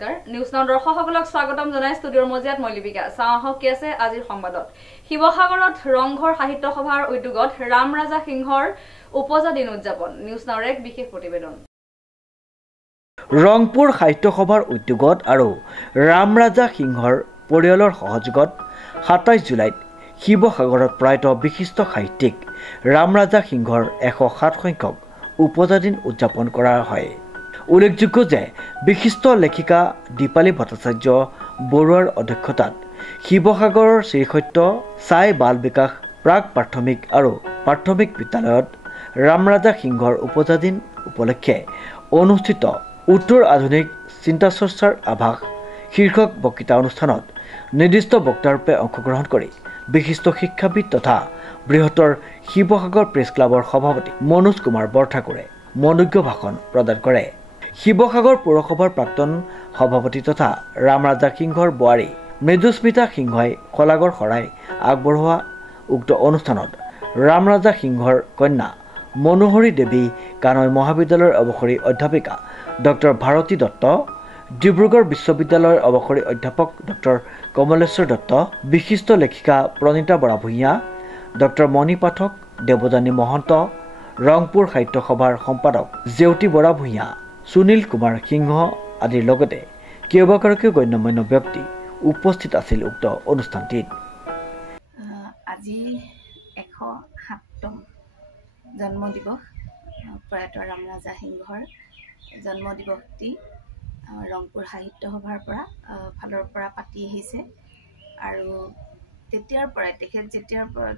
নমস্কাৰ news now দৰ্শকসকলক স্বাগতম জনাই ষ্টুডিঅ'ৰ মজিয়াত মই লিপিকা চাহক কি আছে আজিৰ সংবাদত শিৱসাগৰত ৰংঘৰ সাহিত্য সভাৰ উদ্যোগত ৰাম ৰাজা সিংহৰ উপজা দিন উদযাপন নিউজ নাওৰ এক বিশেষ প্ৰতিবেদন ৰংপুৰ সাহিত্য সভাৰ উদ্যোগত আৰু ৰাম ৰাজা সিংহৰ পৰিয়ালৰ সহযোগত 27 জুলাইত শিৱসাগৰত প্ৰয়াত বিশিষ্ট সাহিত্যিক ৰাম ৰাজা সিংহৰ 107 সংখ্যক উপজা দিন উদযাপন কৰা হয় উল্লেখযোগ্য যে বিশিষ্ট লেখিকা দীপালী ভট্টাচাৰ্য বৰুৱাৰ অধ্যক্ষতাত শিৱসাগৰৰ শ্ৰীসত্য চাই বাল বিকাশ প্ৰাক প্ৰাথমিক আৰু প্ৰাথমিক বিদ্যালয়ত ৰাম ৰাজা সিংহৰ উপজা দিন উপলক্ষে অনুষ্ঠিত উত্তৰ আধুনিক চিন্তা চৰ্চাৰ আভাস শীৰ্ষক বক্তৃতা অনুষ্ঠানত নিৰ্দিষ্ট বক্তাৰূপে অংশগ্ৰহণ কৰি বিশিষ্ট শিক্ষাবিদ তথা বৃহত্তৰ শিৱসাগৰ প্ৰেছ ক্লাবৰ সভাপতি মনোজ কুমাৰ বৰঠাকুৰে মনোজ্ঞ ভাষণ প্ৰদান কৰে শিৱসাগৰ পৌৰসভাৰ প্ৰাক্তন সভাপতি তথা ৰাম ৰাজা সিংহৰ বোৱাৰী মৃদুস্মিতা সিংহই কলাগৰ শৰাই আগবঢ়োৱা উক্ত অনুষ্ঠানত ৰাম ৰাজা সিংহৰ কন্যা মনোহৰী দেৱী কানৈ মহাবিদ্যালয়ৰ অৱসৰী অধ্যাপিকা ডক্টৰ ভাৰতী দত্ত ডিব্ৰুগড় বিশ্ববিদ্যালয়ৰ অৱসৰী অধ্যাপক ডক্টৰ কমলেশ্বৰ দত্ত বিশিষ্ট লেখিকা প্ৰণীতা বৰা ভূঞা ডক্টৰ মণি পাঠক দেৱযানী মহন্ত ৰংপুৰ সাহিত্য সভাৰ সম্পাদক জেউতি বৰা ভূঞা সুনীল কুমাৰ সিংহ আদিৰ লগতে কেইবাগৰাকীও গণ্যমান্য ব্যক্তি উপস্থিত আছিল উক্ত অনুষ্ঠানটিত আজি 107তম জন্ম দিৱস প্ৰয়াত ৰাম ৰাজা সিংহৰ জন্ম দিৱসটি ৰংপুৰ সাহিত্য সভাৰ ফালৰ পৰা পাতি আহিছে আৰু তেতিয়াৰ পৰাই তেখেত যেতিয়াৰ পৰা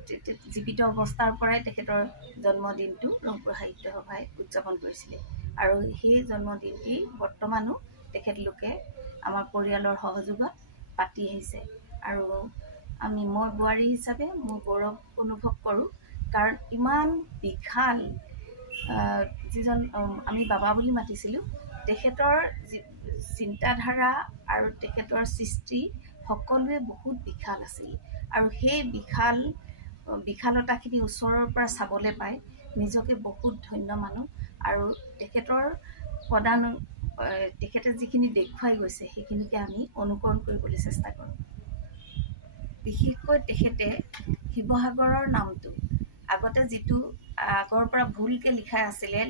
জীৱিত অৱস্থাৰ পৰাই তেখেতৰ জন্মদিনটো ৰংপুৰ সাহিত্য সভাই উদযাপন কৰিছিলে আৰু সেই জন্মদিনটি বৰ্তমানো তেখেতলোকে আমাৰ পৰিয়ালৰ সহযোগত পাতি আহিছে আৰু মই বোৱাৰী হিচাপে মোৰ গৌৰৱ অনুভৱ কৰোঁ কাৰণ ইমান বিশাল যিজন আমি বাবা বুলি মাতিছিলোঁ তেখেতৰ চিন্তাধাৰা আৰু তেখেতৰ সৃষ্টি সকলোৱে বহুত বিশাল আছিল আৰু সেই বিশালতাখিনি ওচৰৰ পৰা চাবলৈ পাই নিজকে বহুত ধন্য মানুহ আৰু তেখেতৰ তেখেতে যিখিনি দেখুৱাই গৈছে সেইখিনিকে আমি অনুকৰণ কৰিবলৈ চেষ্টা কৰোঁ বিশেষকৈ তেখেতে শিৱসাগৰৰ নামটো আগতে যিটো আগৰ পৰা ভুলকৈ লিখা আছিলে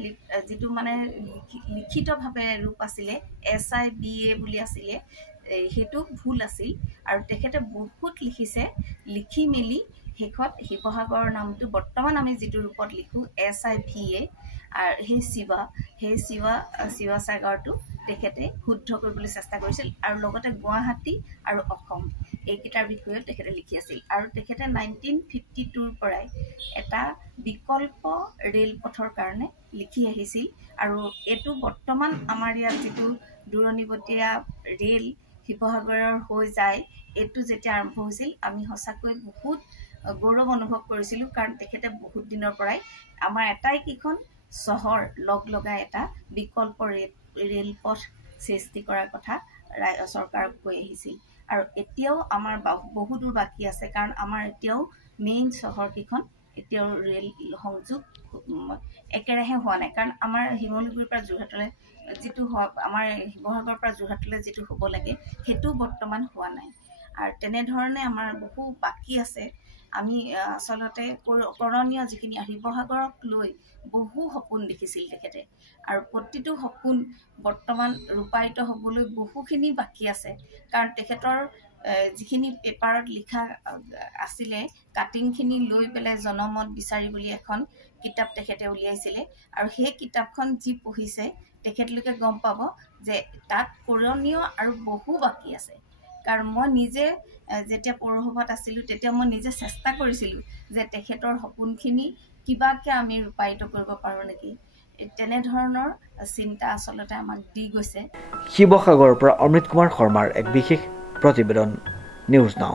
যিটো মানে লিখিতভাৱে ৰূপ আছিলে SIBA বুলি আছিলে সেইটো ভুল আছিল আৰু তেখেতে বহুত লিখিছে লিখি মেলি শেষত শিৱসাগৰৰ নামটো বৰ্তমান আমি যিটো ৰূপত লিখোঁ SIVA আৰু সেই শিৱসাগৰটো তেখেতে শুদ্ধ কৰিবলৈ চেষ্টা কৰিছিল আৰু লগতে গুৱাহাটী আৰু অসম এইকেইটাৰ বিষয়ে তেখেতে লিখি আছিল আৰু তেখেতে 1952ৰ পৰাই এটা বিকল্প ৰেলপথৰ কাৰণে লিখি আহিছিল আৰু এইটো বৰ্তমান আমাৰ ইয়াত যিটো দূৰণিবতীয়া ৰেল শিৱসাগৰৰ হৈ যায় এইটো যেতিয়া আৰম্ভ হৈছিল আমি সঁচাকৈ বহুত গৌৰৱ অনুভৱ কৰিছিলোঁ কাৰণ তেখেতে বহুত দিনৰ পৰাই আমাৰ এটাইকেইখন চহৰ লগাই এটা বিকল্প ৰেলপথ সৃষ্টি কৰাৰ কথা চৰকাৰক কৈ আহিছিল আৰু এতিয়াও আমাৰ বহু দূৰ বাকী আছে কাৰণ আমাৰ এতিয়াও মেইন চহৰকেইখন এতিয়াও ৰেল সংযোগ একেৰাহে হোৱা নাই কাৰণ আমাৰ শিমলুগুৰিৰ পৰা যোৰহাটলৈ যিটো আমাৰ শিৱসাগৰৰ পৰা যোৰহাটলৈ যিটো হ'ব লাগে সেইটো বৰ্তমান হোৱা নাই আৰু তেনেধৰণে আমাৰ বহু বাকী আছে আমি আচলতে কৰণীয় যিখিনি শিৱসাগৰক লৈ বহু সপোন দেখিছিল তেখেতে আৰু প্ৰতিটো সপোন বৰ্তমান ৰূপায়িত হ'বলৈ বহুখিনি বাকী আছে কাৰণ তেখেতৰ যিখিনি পেপাৰত লিখা আছিলে কাটিংখিনি লৈ পেলাই জনমত বিচাৰি বুলি এখন কিতাপ তেখেতে উলিয়াইছিলে আৰু সেই কিতাপখন যি পঢ়িছে তেখেতলোকে গম পাব যে তাত কৰণীয় আৰু বহু বাকী আছে কাৰণ মই নিজে যেতিয়া পৌৰসভাত আছিলোঁ তেতিয়া মই নিজে চেষ্টা কৰিছিলোঁ যে তেখেতৰ সপোনখিনি কিবাকৈ আমি ৰূপায়িত কৰিব পাৰোঁ নেকি তেনেধৰণৰ চিন্তা আচলতে আমাক দি গৈছে শিৱসাগৰৰ পৰা অমৃত কুমাৰ শৰ্মাৰ এক বিশেষ প্ৰতিবেদন নিউজ নাও